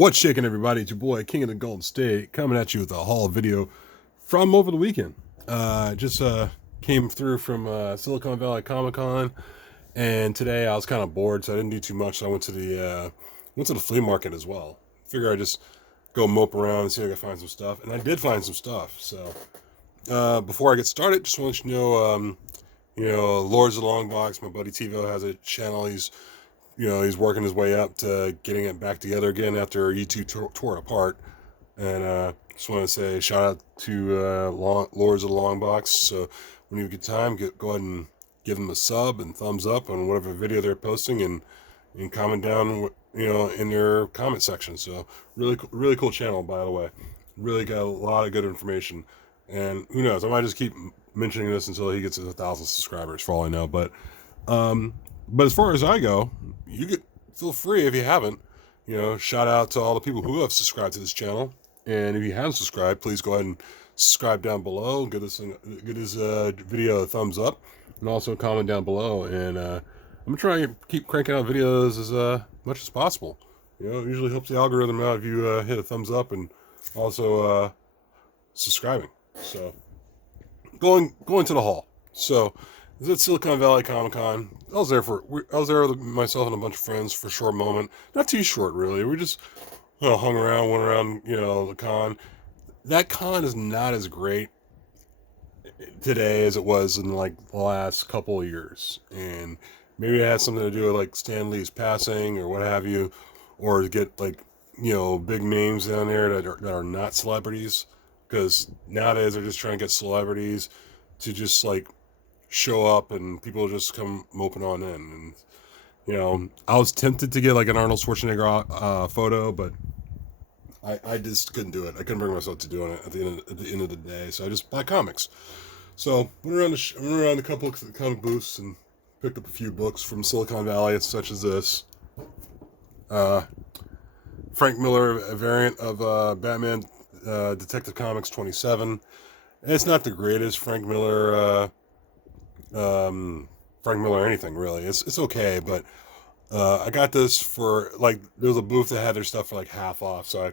What's shaking, everybody? It's your boy, King of the Golden State, coming at you with a haul video from over the weekend. Just came through from Silicon Valley Comiccon, and today I was kind of bored, so I didn't do too much. So I went to the flea market as well. Figure I just go mope around and see if I can find some stuff, and I did find some stuff. So before I get started, just want to let you know, Lords of the Longbox. My buddy Tivo has a channel. He's working his way up to getting it back together again after YouTube tore it apart. And just want to say shout out to Lords of the Longbox. So when you get time, go ahead and give them a sub and thumbs up on whatever video they're posting, and comment down in their comment section. So really cool channel, by the way. Really got a lot of good information. And who knows, I might just keep mentioning this until he gets to 1,000 subscribers, for all I know. But as far as I go, you could feel free if you haven't. Shout out to all the people who have subscribed to this channel. And if you haven't subscribed, please go ahead and subscribe down below. Give this video a thumbs up, and also comment down below. And I'm gonna try to keep cranking out videos as much as possible. It usually helps the algorithm out if you hit a thumbs up and also subscribing. So going to the haul. So is at Silicon Valley Comic Con. I was there with myself and a bunch of friends for a short moment. Not too short, really. We just hung around, went around, the con. That con is not as great today as it was in like the last couple of years, and maybe it has something to do with like Stan Lee's passing or what have you, or to get like big names down there that are not celebrities, because nowadays they're just trying to get celebrities to just like show up and people just come moping on in. And I was tempted to get like an Arnold Schwarzenegger a photo, but I just couldn't do it. I couldn't bring myself to doing it at the end of the day, so I just bought comics. So went around a couple of comic booths and picked up a few books from Silicon Valley, such as this Frank Miller, a variant of Batman Detective Comics 27. It's not the greatest Frank Miller anything, really. It's okay, but I got this for like, there was a booth that had their stuff for like half off, so I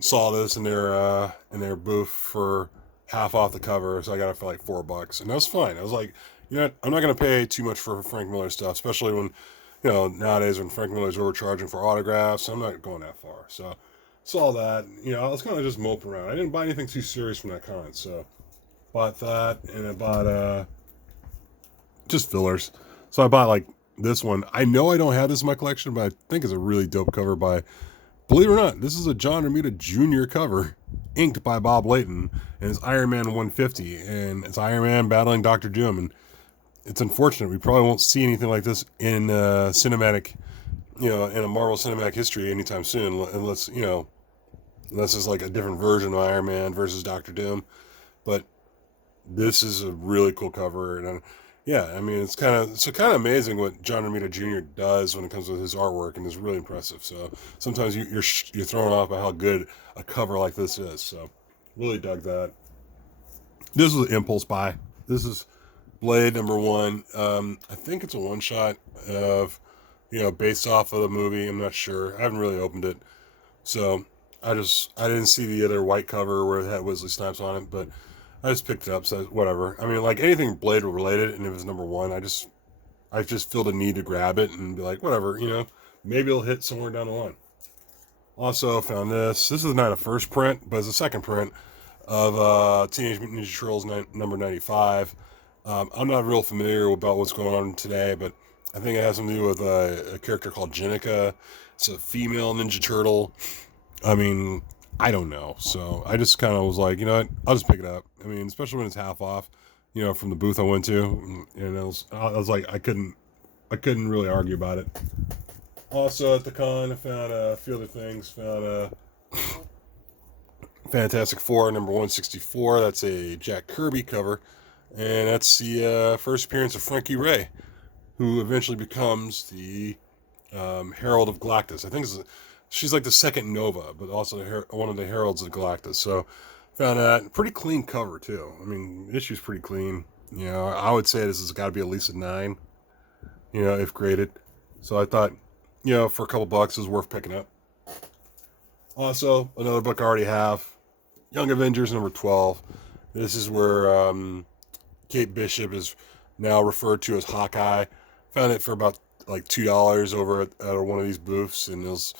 saw this in their booth for half off the cover, so I got it for like $4, and that was fine. I was like, I'm not gonna pay too much for Frank Miller stuff, especially when nowadays when Frank Miller's overcharging for autographs. So I'm not going that far. So saw that, I was kind of just moping around. I didn't buy anything too serious from that con, so bought that, and I bought just fillers. So I bought like this one. I know I don't have this in my collection, but I think it's a really dope cover by, believe it or not, this is a John Romita Jr. cover, inked by Bob Layton, and it's Iron Man 150, and it's Iron Man battling Dr. Doom. And it's unfortunate we probably won't see anything like this in cinematic, in a Marvel cinematic history anytime soon, unless it's like a different version of Iron Man versus Dr. Doom. But this is a really cool cover, and yeah, I mean, it's kind of amazing what John Romita Jr. does when it comes to his artwork, and it's really impressive. So sometimes you're thrown off by how good a cover like this is. So really dug that. This was an impulse buy. This is Blade #1. I think it's a one shot of, based off of the movie. I'm not sure. I haven't really opened it, so I didn't see the other white cover where it had Wesley Snipes on it, but I just picked it up, so whatever. I mean, like anything Blade related, and it was #1, I just feel the need to grab it and be like, whatever, maybe it'll hit somewhere down the line. Also found this. This is not a first print, but it's a second print of Teenage Mutant Ninja Turtles number 95. I'm not real familiar about what's going on today, but I think it has something to do with a character called Jenica. It's a female Ninja Turtle. I mean, I don't know. So I just kind of was like, what? I'll just pick it up. I mean, especially when it's half off, from the booth I went to, and I was like, I couldn't really argue about it. Also at the con, I found a few other things. Found a Fantastic Four number 164. That's a Jack Kirby cover, and that's the first appearance of Frankie Ray, who eventually becomes the Herald of Galactus. I think she's like the second Nova, but also one of the Heralds of Galactus. So found that pretty clean cover too. I mean, the issue's pretty clean. I would say this has got to be at least a 9, if graded. So I thought, for a couple bucks, it was worth picking up. Also, another book I already have, Young Avengers number 12. This is where Kate Bishop is now referred to as Hawkeye. Found it for about like $2 over at one of these booths, and it's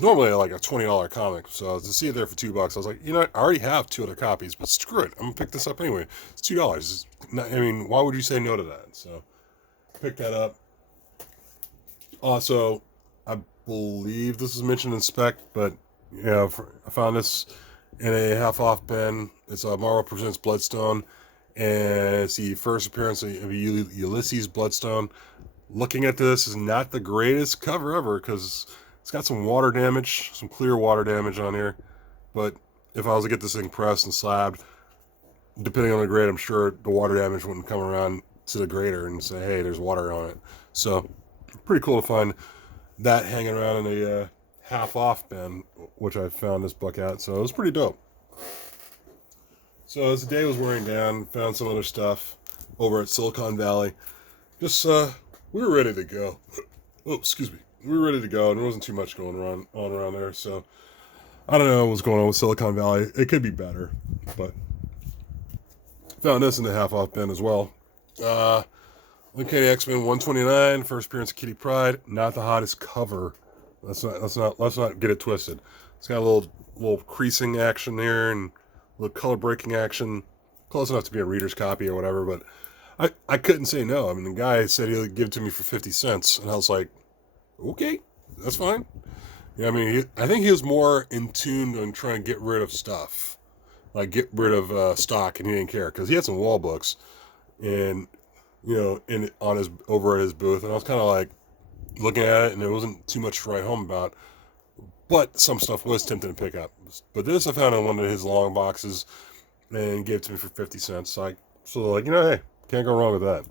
normally like a $20 comic. So to see it there for $2, I was like, you know, I already have two other copies, but screw it, I'm gonna pick this up anyway. It's $2. I mean, why would you say no to that? So pick that up. Also, I believe this is mentioned in spec, but you know, I found this in a half off bin. It's a Marvel Presents Bloodstone, and it's the first appearance of Ulysses Bloodstone. Looking at this is not the greatest cover ever because it's got some water damage, some clear water damage on here. But if I was to get this thing pressed and slabbed, depending on the grade, I'm sure the water damage wouldn't come around to the grader and say, hey, there's water on it. So pretty cool to find that hanging around in a half off bin, which I found this book at. So it was pretty dope. So as the day was wearing down, found some other stuff over at Silicon Valley. Just we were ready to go. Oh, excuse me. We were ready to go, and there wasn't too much going on around there. So I don't know what's going on with Silicon Valley. It could be better, but found this in the half off bin as well. Uncanny X-Men 129, first appearance of Kitty Pryde. Not the hottest cover. Let's not get it twisted. It's got a little creasing action there and a little color breaking action. Close enough to be a reader's copy or whatever, but I couldn't say no. I mean, the guy said he'd give it to me for 50 cents, and I was like, okay, that's fine. Yeah, I mean, I think he was more in tune on trying to get rid of stuff, like get rid of stock, and he didn't care because he had some wall books, and you know, over at his booth, and I was kind of like looking at it, and there wasn't too much to write home about, but some stuff was tempting to pick up. But this I found in one of his long boxes, and gave it to me for 50 cents. So like, you know, hey, can't go wrong with that.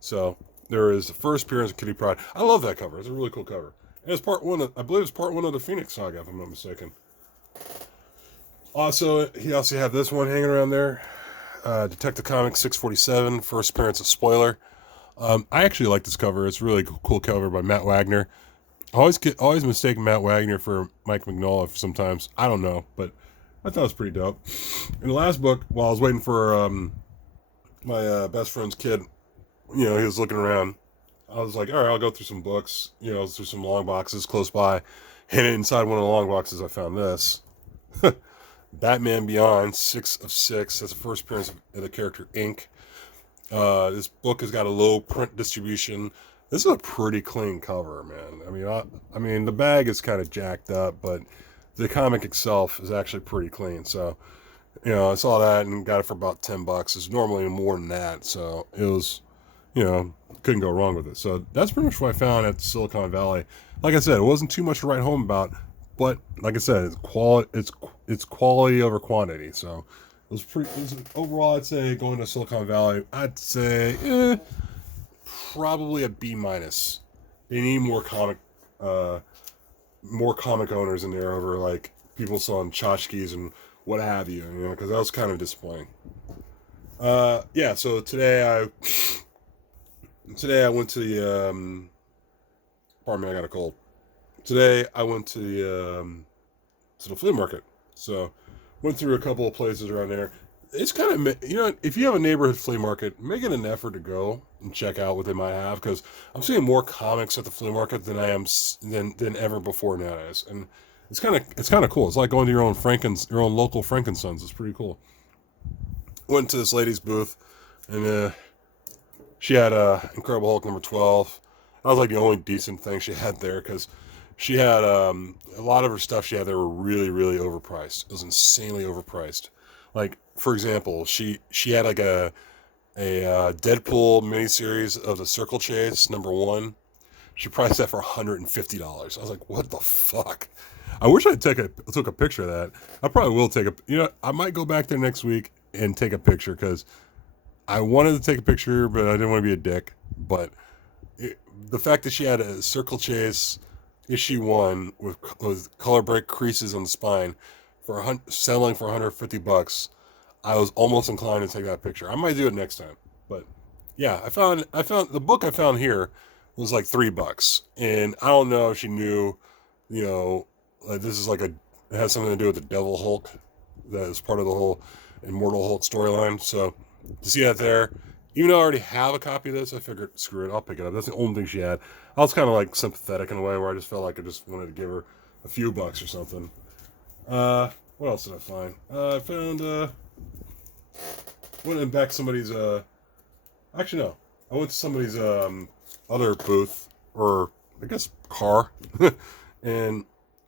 So there is the first appearance of Kitty Pryde. I love that cover. It's a really cool cover. And it's part one. I believe it's part one of the Phoenix Saga, if I'm not mistaken. Also, he also had this one hanging around there. Detective Comics 647, first appearance of Spoiler. I actually like this cover. It's a really cool cover by Matt Wagner. I always mistake Matt Wagner for Mike Mignola sometimes. I don't know, but I thought it was pretty dope. In the last book, while I was waiting for my best friend's kid, you know, he was looking around. I was like, all right, I'll go through some books, you know, through some long boxes close by. And inside one of the long boxes, I found this. Batman Beyond, 6 of 6. That's the first appearance of the character Ink. This book has got a low print distribution. This is a pretty clean cover, man. I mean, the bag is kind of jacked up, but the comic itself is actually pretty clean. So, you know, I saw that and got it for about $10. It's normally more than that, so it was, you know, couldn't go wrong with it. So that's pretty much what I found at Silicon Valley. Like I said, it wasn't too much to write home about, but like I said, it's quality over quantity. So overall, I'd say going to Silicon Valley, I'd say probably a B minus. They need more comic owners in there over like people selling tchotchkes and what have you, you know, because that was kind of disappointing. Yeah. So today I went to the pardon me, I got a cold. Today I went to the flea market. So went through a couple of places around there. It's kind of, you know, if you have a neighborhood flea market, make it an effort to go and check out what they might have, because I'm seeing more comics at the flea market than I am than ever before nowadays, and it's kind of cool. It's like going to your own local Frankensons. It's pretty cool. Went to this lady's booth, and she had Incredible Hulk number 12. That was like the only decent thing she had there, because she had a lot of her stuff she had there were really, really overpriced. It was insanely overpriced. Like, for example, she had like a Deadpool miniseries of the Circle Chase number 1. She priced that for $150. I was like, what the fuck? I wish I took a picture of that. I probably will I might go back there next week and take a picture, because I wanted to take a picture, but I didn't want to be a dick. But the fact that she had a Circle Chase issue 1 with color break creases on the spine selling for $150, I was almost inclined to take that picture. I might do it next time. But yeah, I found the book I found here was like $3, and I don't know if she knew, you know, this is like It has something to do with the Devil Hulk. That is part of the whole Immortal Hulk storyline. So to see that there, even though I already have a copy of this, I figured, screw it, I'll pick it up. That's the only thing she had. I was kind of like sympathetic in a way where I just felt like I just wanted to give her a few bucks or something. What else did I find? I found, went back to somebody's, actually no. I went to somebody's, other booth, or I guess car, and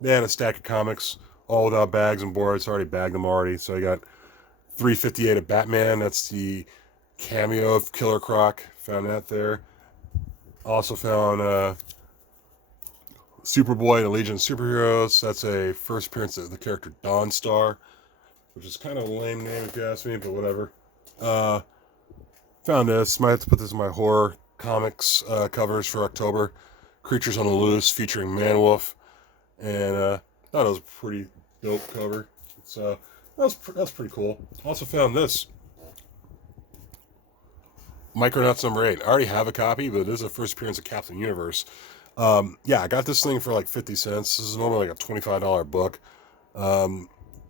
they had a stack of comics, all without bags and boards. I already bagged them already, so I got 358 of Batman. That's the cameo of Killer Croc. Found that there. Also found Superboy and Legion of Superheroes. That's a first appearance of the character Dawnstar, which is kind of a lame name if you ask me, but whatever. Found this. Might have to put this in my horror comics covers for October. Creatures on the Loose featuring Manwolf, and thought it was a pretty dope cover. So that's pretty cool. Also found this Micronauts number 8. I already have a copy, but it is a first appearance of Captain Universe. Yeah, I got this thing for like 50 cents. This is normally like a $25 book.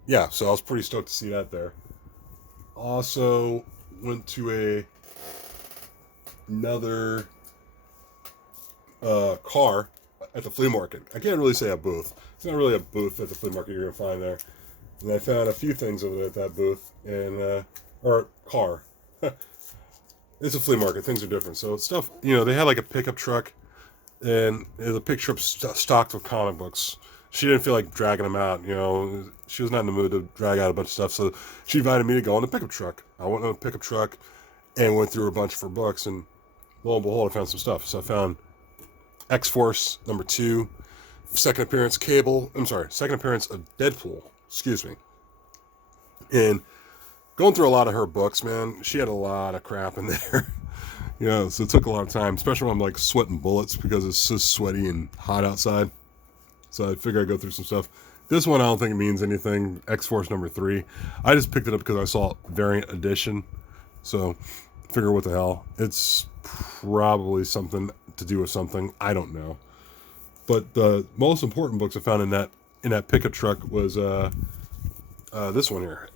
Yeah, so I was pretty stoked to see that there. Also went to another car at the flea market. I can't really say a booth. It's not really a booth at the flea market you're going to find there. And I found a few things over there at that booth, and or car. It's a flea market. Things are different. So stuff, they had like a pickup truck, and the pickup truck stocked with comic books. She didn't feel like dragging them out. She was not in the mood to drag out a bunch of stuff. So she invited me to go on the pickup truck. I went on the pickup truck and went through a bunch of her books, and lo and behold, I found some stuff. So I found X-Force number 2, second appearance of Deadpool. Excuse me. And going through a lot of her books, man, she had a lot of crap in there. So it took a lot of time, especially when I'm like sweating bullets because it's so sweaty and hot outside. So I figured I'd go through some stuff. This one I don't think it means anything. X-Force number 3. I just picked it up because I saw variant edition. So figure what the hell. It's probably something to do with something. I don't know. But the most important books I found in that pickup truck was this one here.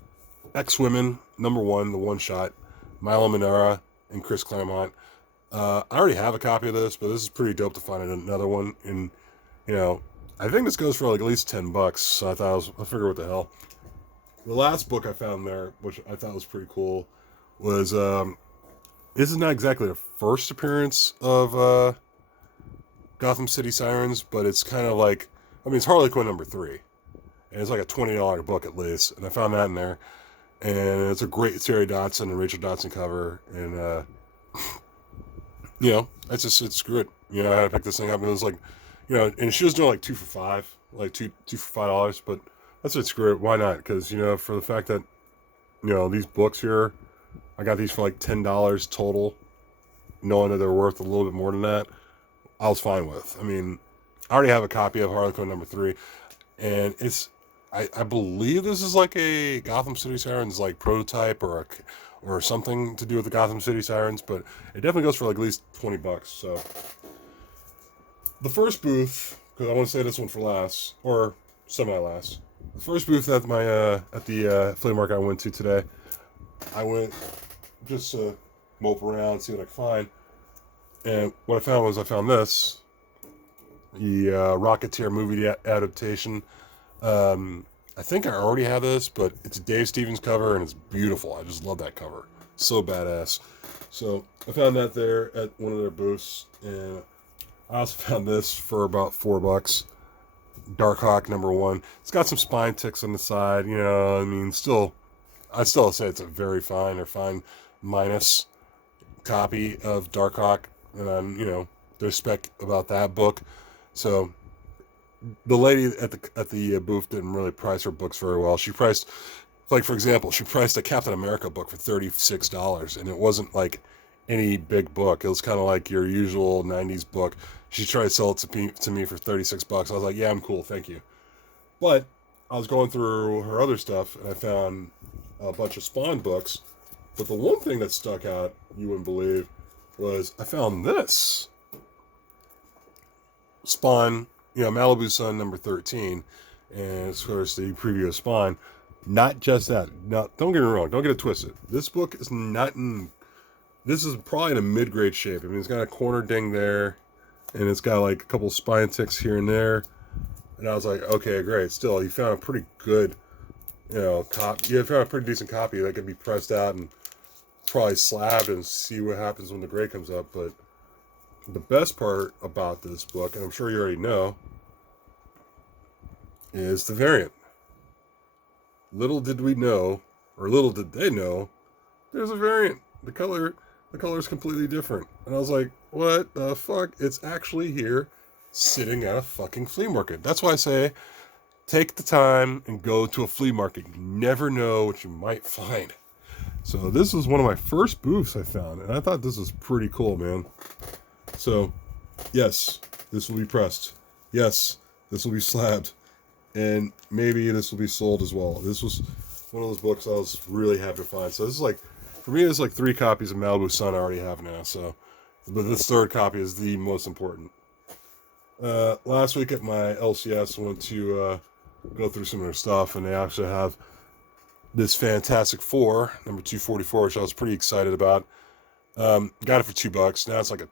X-Women, number 1, the one shot. Milo Manara and Chris Claremont. I already have a copy of this, but this is pretty dope to find another one. And, I think this goes for like at least $10. So I figured what the hell. The last book I found there, which I thought was pretty cool, was, this is not exactly the first appearance of Gotham City Sirens, but it's kind of like, it's Harley Quinn number 3. And it's like a $20 book at least. And I found that in there. And it's a great Terry Dodson and Rachel Dodson cover. And, it's good. I had to pick this thing up, and it was like, and she was doing like 2 for $5, like two for $5. But that's it, screw it. Why not? Because, for the fact that, these books here, I got these for like $10 total, knowing that they're worth a little bit more than that, I was fine with. I already have a copy of Harley Quinn number 3, and it's, I believe this is like a Gotham City Sirens like prototype or something to do with the Gotham City Sirens, but it definitely goes for like at least $20. So the first booth, because I want to say this one for last, or semi-last. The first booth at the flea market I went to today, I went just to mope around, see what I could find. And what I found was this. The Rocketeer movie adaptation. I think I already have this, but it's a Dave Stevens cover, and it's beautiful. I just love that cover. So badass. So I found that there at one of their booths, and I also found this for about $4. Darkhawk number 1. It's got some spine ticks on the side, I'd still say it's a very fine or fine minus copy of Darkhawk, and I'm, there's spec about that book. So the lady at the booth didn't really price her books very well. She priced, like for example, she priced a Captain America book for $36, and it wasn't like any big book. It was kind of like your usual 90s book. She tried to sell it to me for $36. I was like, yeah, I'm cool, thank you. But I was going through her other stuff, and I found a bunch of Spawn books. But the one thing that stuck out, you wouldn't believe, was I found this. Spawn, Malibu Sun number 13. and of course the preview of Spawn. Not just that. Now, don't get me wrong. Don't get it twisted. This book is not in. This is probably in a mid-grade shape. I mean, it's got a corner ding there, and it's got like a couple spine ticks here and there. And I was like, okay, great. Still, you found a pretty good, you found a pretty decent copy that could be pressed out and probably slabbed and see what happens when the grade comes up. But the best part about this book, and I'm sure you already know, is the variant. Little did we know, or little did they know, there's a variant. The color is completely different. And I was like, what the fuck? It's actually here, sitting at a fucking flea market. That's why I say, take the time and go to a flea market. You never know what you might find. So this was one of my first booths I found, and I thought this was pretty cool, man. So, yes, this will be pressed. Yes, this will be slabbed. And maybe this will be sold as well. This was one of those books I was really happy to find. So this is like, for me, it's like 3 copies of Malibu Sun I already have now. So, but this third copy is the most important. Last week at my LCS, I went to go through some of their stuff, and they actually have this Fantastic Four, number 244, which I was pretty excited about. Got it for $2. Now it's like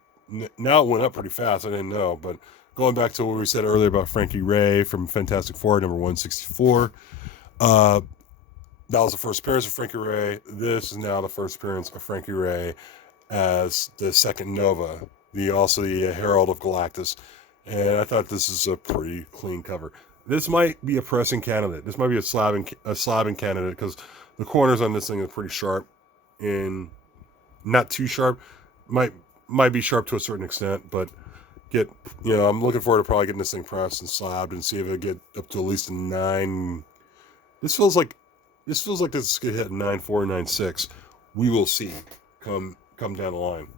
now it went up pretty fast. I didn't know, but going back to what we said earlier about Frankie Ray from Fantastic Four, number 164, that was the first appearance of Frankie Ray. This is now the first appearance of Frankie Ray as the second Nova, also the Herald of Galactus. And I thought this is a pretty clean cover. This might be a pressing candidate. This might be a slabbing candidate, because the corners on this thing are pretty sharp, and not too sharp. Might be sharp to a certain extent, but I'm looking forward to probably getting this thing pressed and slabbed and see if it get up to at least a 9. This feels like this could hit 9.4, 9.6. We will see come down the line.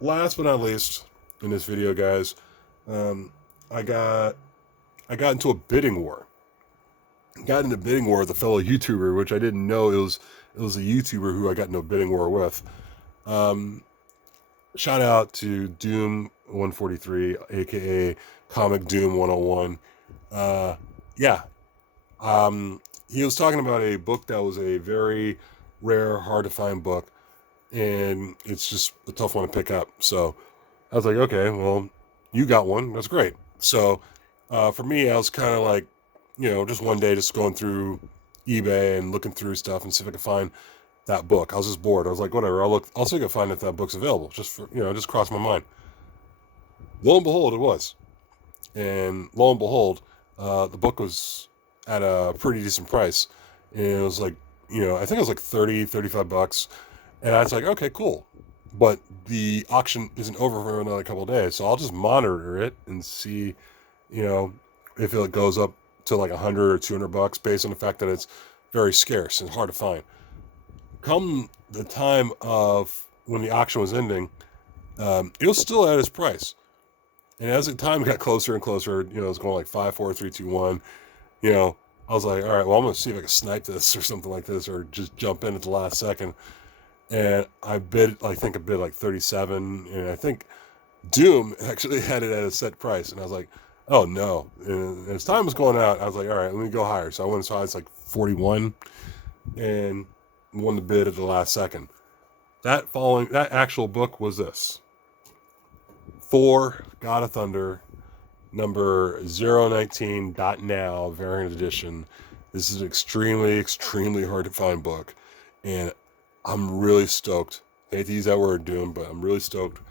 Last but not least, in this video, guys, I got into a bidding war. Got into a bidding war with a fellow YouTuber, which I didn't know it was a YouTuber who I got into a bidding war with. Shout out to Doom 143, aka Comic Doom 101. He was talking about a book that was a very rare, hard to find book, and it's just a tough one to pick up. So I was like, okay, well, you got one. That's great. So for me, I was kind of like, just one day just going through eBay and looking through stuff and see if I could find that book. I was just bored. I was like, whatever, I'll see if I can find if that book's available. Just crossed my mind. Lo and behold, it was. And lo and behold, the book was at a pretty decent price. And it was like, I think it was like $35. And I was like, okay, cool. But the auction isn't over for another couple of days. So I'll just monitor it and see, if it goes up to like $100 or $200 based on the fact that it's very scarce and hard to find. Come the time of when the auction was ending, it was still at its price. And as the time got closer and closer, it was going like 5, 4, 3, 2, 1. I was like, all right, well, I'm going to see if I can snipe this or something like this, or just jump in at the last second. And I bid like 37, and I think Doom actually had it at a set price. And I was like, oh no. And as time was going out, I was like, all right, let me go higher. So I went as high as like 41 and won the bid at the last second. That actual book was this. Thor, God of Thunder, number 019.now, variant edition. This is an extremely, extremely hard to find book. And I'm really stoked. I hate to use that word, Doom, but I'm really stoked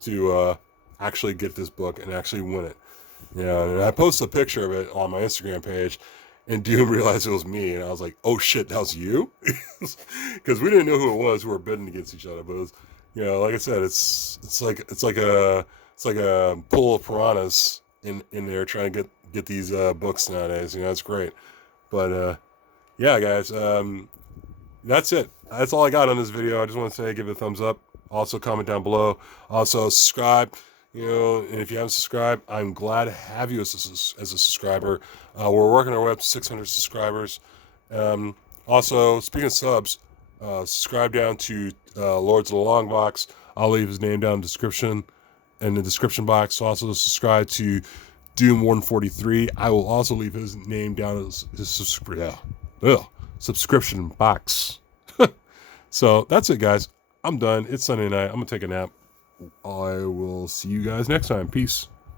to actually get this book and actually win it. And I posted a picture of it on my Instagram page, and Doom realized it was me, and I was like, "Oh shit, that was you?" Because we didn't know who it was who were bidding against each other. But it was, like I said, it's like a pool of piranhas in there trying to get these books nowadays. It's great. But yeah, guys, that's it. That's all I got on this video. I just want to say, give it a thumbs up. Also, comment down below. Also, subscribe. And if you haven't subscribed, I'm glad to have you as a subscriber. We're working our way up to 600 subscribers. Also, speaking of subs, subscribe down to Lords of the Longbox. I'll leave his name down in the description box. Also, subscribe to Doom143. I will also leave his name down as his subscription box. So that's it, guys. I'm done. It's Sunday night. I'm going to take a nap. I will see you guys next time. Peace.